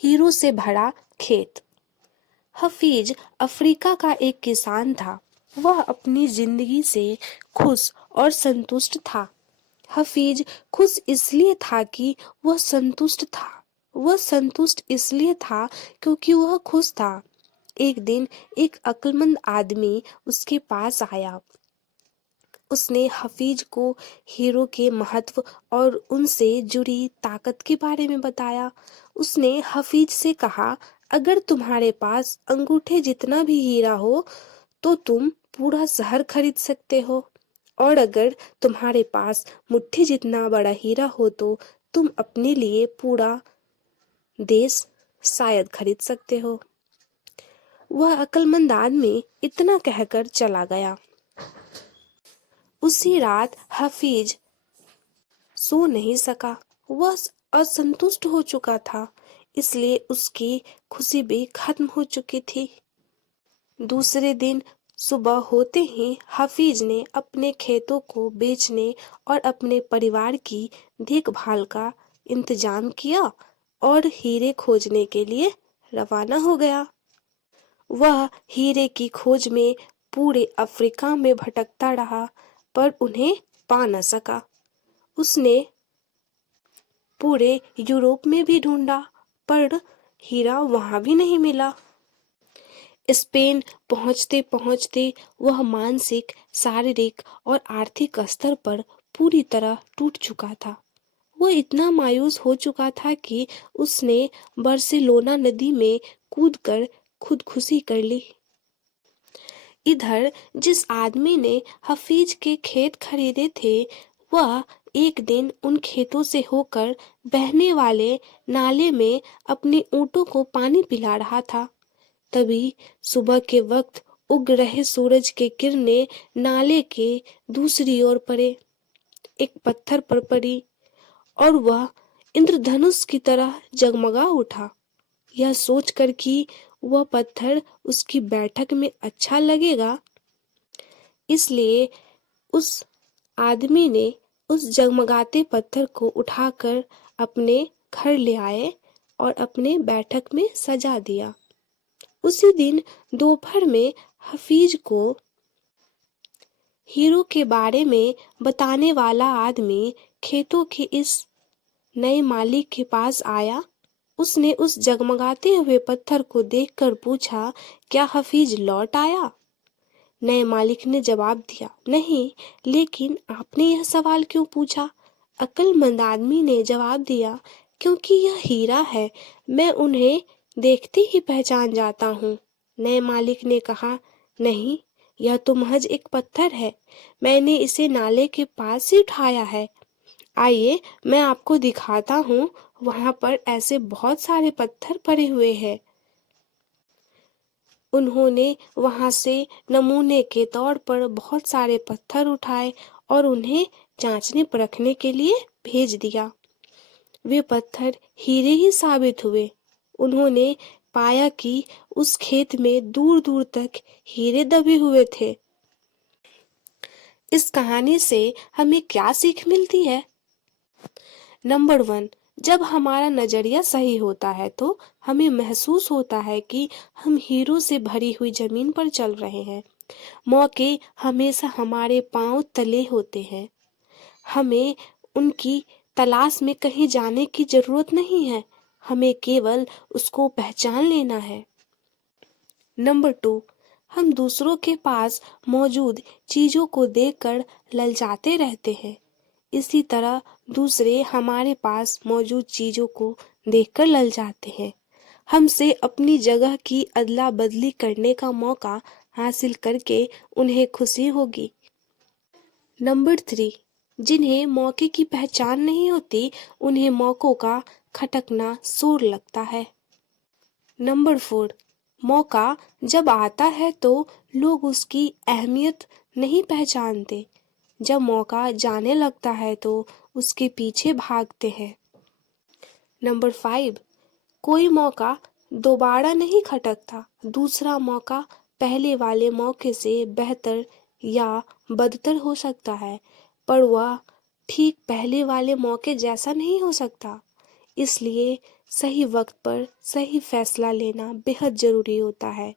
Hero से भरा खेत। हफीज अफ्रीका का एक किसान था। वह अपनी जिंदगी से खुश और संतुष्ट था। हफीज खुश इसलिए था कि वह संतुष्ट इसलिए था क्योंकि वह खुश था। एक दिन एक अक्लमंद आदमी उसके पास आया। उसने हफीज को हीरो के महत्व और उनसे जुड़ी ताकत के बारे में बताया। उसने हफीज से कहा, अगर तुम्हारे पास अंगूठे जितना भी हीरा हो तो तुम पूरा शहर खरीद सकते हो, और अगर तुम्हारे पास मुट्ठी जितना बड़ा हीरा हो तो तुम अपने लिए पूरा देश शायद खरीद सकते हो। वह अक्लमंद आदमी इतना कहकर चला गया। उसी रात हफीज सो नहीं सका। वह असंतुष्ट हो चुका था, इसलिए उसकी खुशी भी खत्म हो चुकी थी। दूसरे दिन सुबह होते ही हफीज ने अपने खेतों को बेचने और अपने परिवार की देखभाल का इंतजाम किया और हीरे खोजने के लिए रवाना हो गया। वह हीरे की खोज में पूरे अफ्रीका में भटकता रहा, पर उन्हें पा न सका। उसने पूरे यूरोप में भी ढूंढा, पर हीरा वहां भी नहीं मिला। स्पेन पहुंचते पहुंचते वह मानसिक, शारीरिक और आर्थिक स्तर पर पूरी तरह टूट चुका था। वह इतना मायूस हो चुका था कि उसने बार्सिलोना नदी में कूदकर खुदकुशी कर ली। इधर जिस आदमी ने हफीज के खेत खरीदे थे, वह एक दिन उन खेतों से होकर बहने वाले नाले में अपने ऊँटों को पानी पिला रहा था। तभी सुबह के वक्त उग रहे सूरज के किरणें नाले के दूसरी ओर पड़े, एक पत्थर पर पड़ी, और वह इंद्रधनुष की तरह जगमगा उठा। यह सोचकर कि वह पत्थर उसकी बैठक में अच्छा लगेगा, इसलिए उस आदमी ने उस जगमगाते पत्थर को उठाकर अपने घर ले आए और अपने बैठक में सजा दिया। उसी दिन दोपहर में हफीज को हीरो के बारे में बताने वाला आदमी खेतों के इस नए मालिक के पास आया। उसने उस जगमगाते हुए पत्थर को देखकर पूछा, क्या हफीज लौट आया? नए मालिक ने जवाब दिया, नहीं, लेकिन आपने यह सवाल क्यों पूछा? अक्लमंद आदमी ने जवाब दिया, क्योंकि यह हीरा है, मैं उन्हें देखते ही पहचान जाता हूँ। नए मालिक ने कहा, नहीं, यह तो महज एक पत्थर है, मैंने इसे नाले के पास से उठाया है। आइए मैं आपको दिखाता हूँ, वहां पर ऐसे बहुत सारे पत्थर पड़े हुए हैं। उन्होंने वहां से नमूने के तौर पर बहुत सारे पत्थर उठाए और उन्हें जांचने परखने के लिए भेज दिया। वे पत्थर हीरे ही साबित हुए। उन्होंने पाया कि उस खेत में दूर दूर तक हीरे दबे हुए थे। इस कहानी से हमें क्या सीख मिलती है? नंबर 1, जब हमारा नजरिया सही होता है तो हमें महसूस होता है कि हम हीरो से भरी हुई जमीन पर चल रहे हैं। मौके हमेशा हमारे पांव तले होते हैं। हमें उनकी तलाश में कहीं जाने की जरूरत नहीं है, हमें केवल उसको पहचान लेना है। नंबर 2, हम दूसरों के पास मौजूद चीजों को देखकर ललचाते रहते हैं। इसी तरह दूसरे हमारे पास मौजूद चीजों को देखकर ललचाते हैं। हमसे अपनी जगह की अदला बदली करने का मौका हासिल करके उन्हें खुशी होगी। नंबर 3, जिन्हें मौके की पहचान नहीं होती, उन्हें मौकों का खटकना शोर लगता है। नंबर 4, मौका जब आता है तो लोग उसकी अहमियत नहीं पहचानते, जब मौका जाने लगता है तो उसके पीछे भागते हैं। नंबर 5, कोई मौका दोबारा नहीं खटकता, दूसरा मौका पहले वाले मौके से बेहतर या बदतर हो सकता है, पर वह ठीक पहले वाले मौके जैसा नहीं हो सकता। इसलिए सही वक्त पर सही फैसला लेना बेहद ज़रूरी होता है।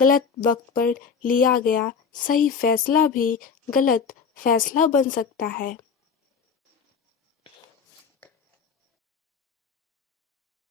गलत वक्त पर लिया गया सही फैसला भी गलत फैसला बन सकता है।